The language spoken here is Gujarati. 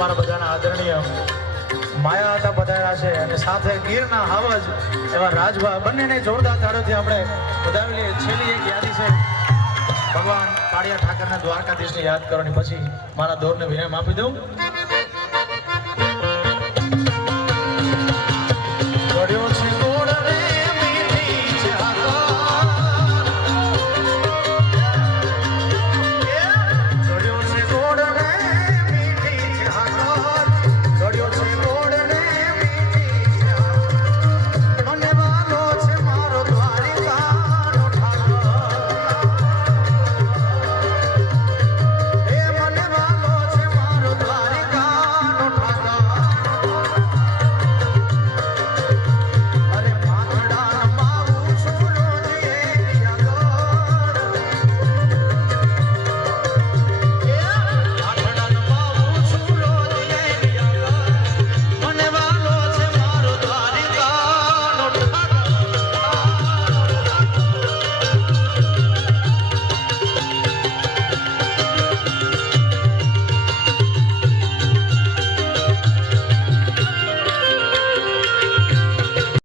અમારા બધાના આદરણીય માયા હતા પધાર્યા છે અને સાથે ગીરના હાવજ એવા રાજભા બંનેને જોરદાર તાળીઓથી આપણે વધાવી લઈએ. છેલ્લી એક યાદી છે ભગવાન કાળિયા ઠાકરના દ્વારકાધીશને યાદ કરવાની, પછી મારા દોરને વિરામ આપી દઉં.